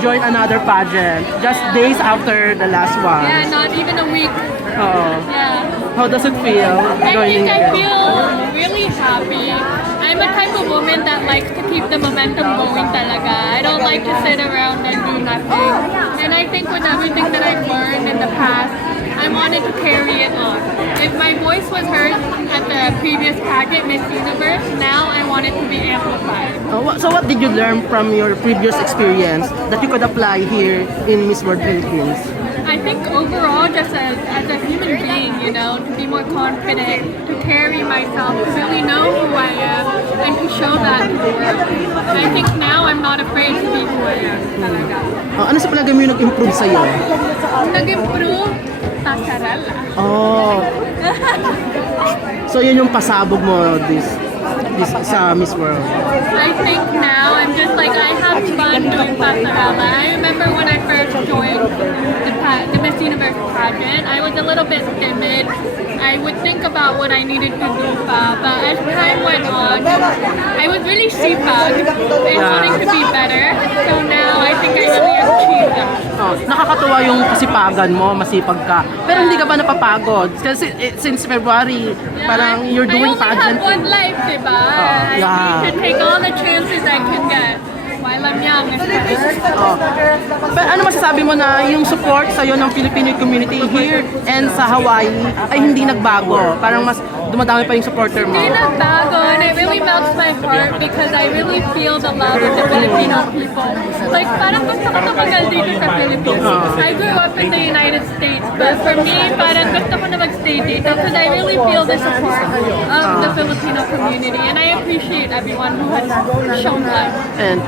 join another pageant just days after the last one. Yeah, not even a week. Oh. Yeah. How does it feel I joining think I again? feel really happy. I'm a type of woman that likes to keep the momentum going talaga. I don't like to sit around and do nothing. And I think with everything that I've learned in the past, I wanted to carry it on. If my voice was heard at the previous pageant, Miss Universe, now I want it to be amplified. So what did you learn from your previous experience that you could apply here in Miss World Philippines? I think overall, just as a human being, you know, to be more confident, to carry myself, to really know who I am, and to show that to the world. I think now I'm not afraid to be who I am. Talaga. Ano sa palagay mo yung nag-improve sa'yo? Nag-improve, pasarala. Oh. So yun yung pasabog mo this sa Miss World. I think now I'm just like, I have fun doing pasarela. I remember when I first joined the Miss Universe pageant, I was a little bit timid. I would think about what I needed to do pa, but as time went on, I was really sipag and wanting to be better. So now I think I really achieved that. Oh, nakakatuwa yung kasipagan mo, masipag ka. Pero hindi ka ba napapagod? Kasi since February, parang you're doing I only pageant. have one life, diba? I need to take all the chances I can get while I'm young. Oh. Pero ano masasabi mo na yung support sa'yo ng Filipino community here and sa Hawaii ay hindi nagbago? Parang mas dumadami pa yung supporter mo. Hindi nagbago, and it really melts my heart because I really feel the love of the Filipino people. Like, parang gusto ko tumagal dito sa Philippines. I grew up in the United States, but for me, parang gusto ko na magstay dito because I really feel the support of the Filipino community, and I appreciate everyone who has shown love. And